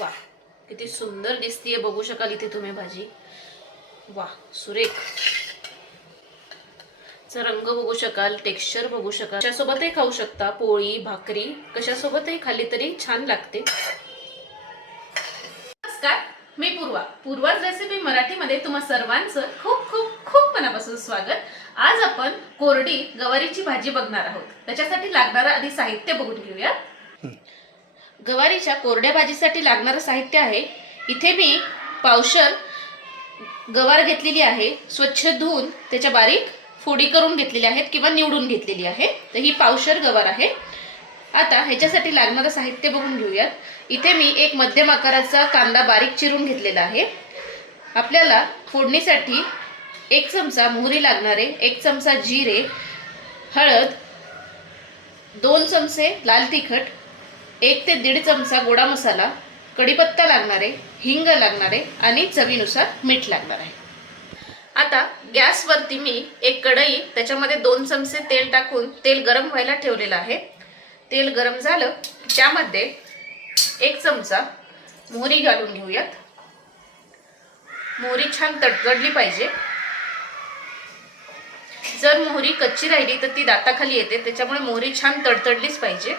वा किती सुंदर दिसतीये बघू शकाल इथे तुम्ही भाजी. वा सुरेख. चा रंग बघू शकाल टेक्स्चर बघू शकाल. कशासोबतही खाऊ शकता पोळी भाकरी कशासोबतही खाल्ली तरी छान लागते. नमस्कार मी पूर्वा. पूर्वाज रेसिपी मराठीमध्ये तुम्हा सर्वांचं खूप खूप खूप मनापासून स्वागत. आज आपण कोरडी गवारीची भाजी बघणार आहोत. त्याच्यासाठी लागणारं आधी साहित्य बघून घेऊया गवारीच्या कोरड्या भाजीसाठी लागणारं साहित्य आहे. इथे मी पावशर गवार घेतलेली आहे. स्वच्छ धुवून त्याच्या बारीक फोडी करून घेतलेल्या आहेत किंवा निवडून घेतलेली आहे. तर ही पावशर गवार आहे. आता ह्याच्यासाठी लागणारं साहित्य बघून घेऊयात. इथे मी एक मध्यम आकाराचा कांदा बारीक चिरून घेतलेला आहे. आपल्याला फोडणीसाठी एक चमचा मोहरी लागणारे एक चमचा जिरे हळद दोन चमचे लाल तिखट एक ते दीड चमचा गोडा मसाला कढीपत्ता लागणारे हिंग लागणारे आणि चवीनुसार मीठ लागणार आहे. आता गॅसवरती मी एक कढई त्याच्यामध्ये दोन चमचे तेल टाकून तेल गरम व्हायला ठेवलेलं आहे. तेल गरम झालं त्यामध्ये एक चमचा मोहरी घालून घेऊयात. मोहरी छान तडतडली पाहिजे. जर मोहरी कच्ची राहिली तर ती दाताखाली येते त्याच्यामुळे मोहरी छान तडतडलीच पाहिजे.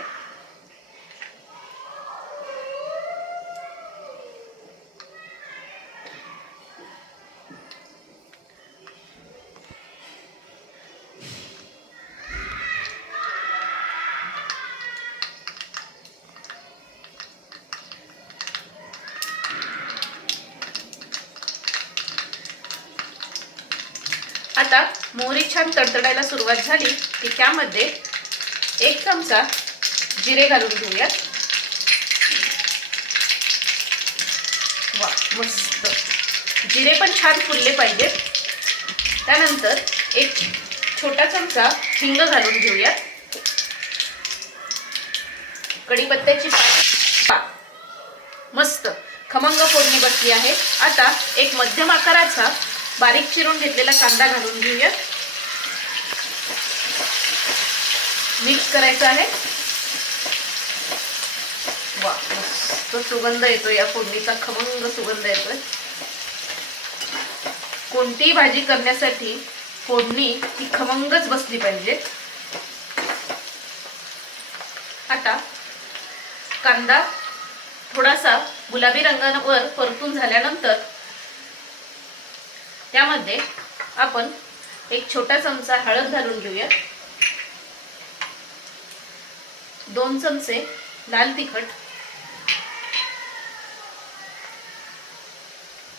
आता मोहरी छान तडतडायला सुरुवात झाली की त्यामध्ये एक चमचा जिरे घालून घेऊयात. वा मस्त. जिरे पण छान फुलले पाहिजेत. त्यानंतर एक छोटा चमचा हिंग घालून घेऊयात. कढीपत्त्याची मस्त. खमंग फोडणी बसली आहे. आता एक मध्यम आकाराचा बारीक चिरून घेतलेला कांदा घालून घेऊयात. मिक्स करायचं आहे. वा मस्त सुगंध येतो या फोडणीचा खमंग सुगंध येतोय. कोणतीही भाजी करण्यासाठी फोडणी ही खमंगच बसली पाहिजे. आता कांदा थोडासा गुलाबी रंगावर परतून झाल्यानंतर त्यामध्ये आपण एक छोटा चमचा हळद घालून घेऊया. दोन चमचे लाल तिखट.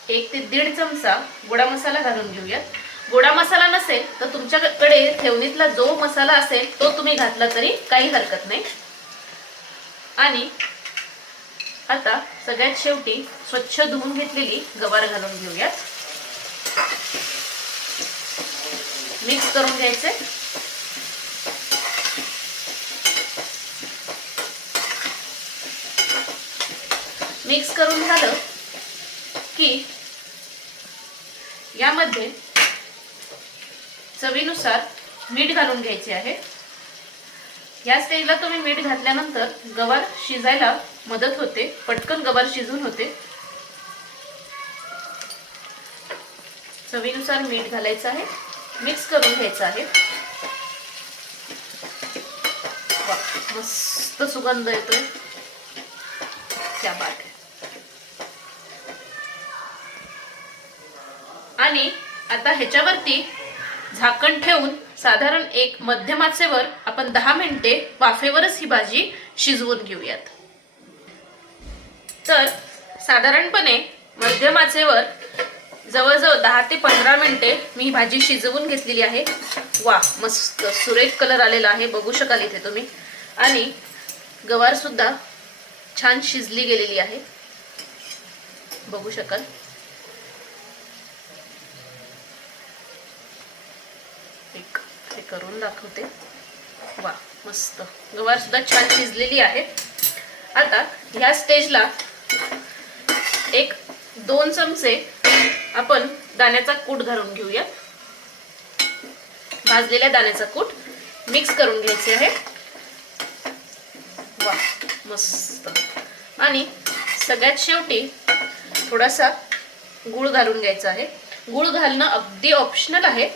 एक ते दीड चमचा गोडा मसाला घालून घेऊयात गोडा मसाला नसेल तर तुमच्याकडे ठेवणीतला जो मसाला असेल तो तुम्ही घातला तरी काही हरकत नाही. आणि आता सगळ्यात शेवटी स्वच्छ धुवून घेतलेली गवार घालून घेऊयात. मिक्स करून घ्यायचे. मिक्स करून झालं की यामध्ये चवीनुसार मीठ घालून घ्यायचे आहे. या स्टेजला तुम्ही मीठ घातल्यानंतर गवार शिजायला मदत होते. पटकन गवार शिजून होते. चवीनुसार मीठ घालायचं आहे. मिक्स करून घ्यायचं आहे. मस्त सुगंध येतोय. त्या बाट आणि आता ह्याच्यावरती झाकण ठेवून साधारण एक मध्यम आचेवर आपण दहा मिनिटे वाफेवरच ही भाजी शिजवून घेऊयात. तर साधारणपणे मध्यम आचेवर जवळजवळ दहा ते पंधरा मिनिटे मी ही भाजी शिजवून घेतलेली आहे. वा मस्त सुरेख कलर आलेला आहे. बघू शकाल इथे तुम्ही. आणि गवार सुद्धा छान शिजली गेलेली आहे. बघू शकाल. एक हे करून दाखवते. वा मस्त. गवार सुद्धा छान शिजलेली आहे. आता ह्या स्टेजला एक दोन चमचे आपण दाण्याचा कूट घालून घेऊया. भाजलेल्या दाण्याचा कूट मिक्स करून घ्यायचे आहे. वा मस्त. आणि सगळ्यात शेवटी थोडासा गुळ घालून घ्यायचा आहे. गुळ घालणं अगदी ऑप्शनल आहे.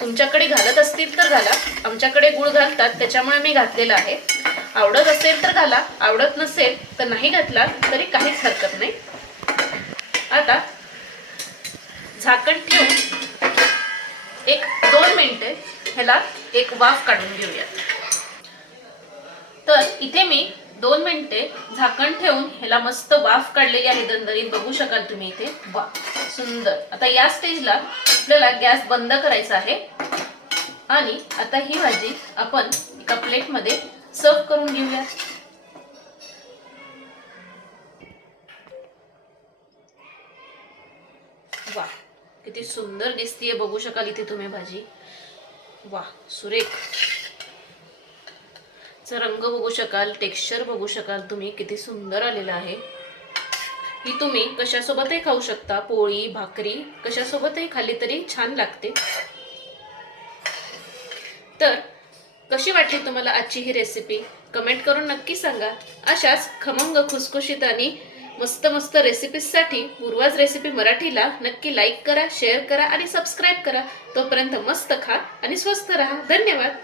तुमच्याकडे घालत असतील तर घाला. आमच्याकडे गुळ घालतात त्याच्यामुळे मी घातलेला आहे. आवडत असेल तर घाला. आवडत नसेल तर नाही घातला तरी काहीच हरकत नाही. आता झाकण ठेवून एक दोन मिनिटे ह्याला एक वाफ काढून घेऊया. तर इथे मी दोन मिनिटे झाकण ठेवून ह्याला मस्त वाफ काढलेली आहे दंदरीत बघू शकाल तुम्ही इथे. वा सुंदर. आता या स्टेजला आपल्याला गॅस बंद करायचा आहे. आणि आता ही भाजी आपण एका प्लेटमध्ये सर्व करून घेऊया. वा. किती सुंदर दिसतीये बघू शकाल इथे तुम्ही भाजी. वा सुरेख. चा रंग बघू शकाल टेक्स्चर बघू शकाल तुम्ही किती सुंदर आलेला आहे. ही तुम्ही कशासोबतही खाऊ शकता पोळी भाकरी कशासोबतही खाल्ली तरी छान लागते. तर कशी वाटली तुम्हाला आजची ही रेसिपी कमेंट करून नक्की सांगा. अशाच खमंग खुसखुशीत आणि मस्त मस्त रेसिपीजसाठी पूर्वाज रेसिपी मराठीला नक्की लाईक करा शेअर करा आणि सबस्क्राईब करा. तोपर्यंत मस्त खा आणि स्वस्त राहा. धन्यवाद.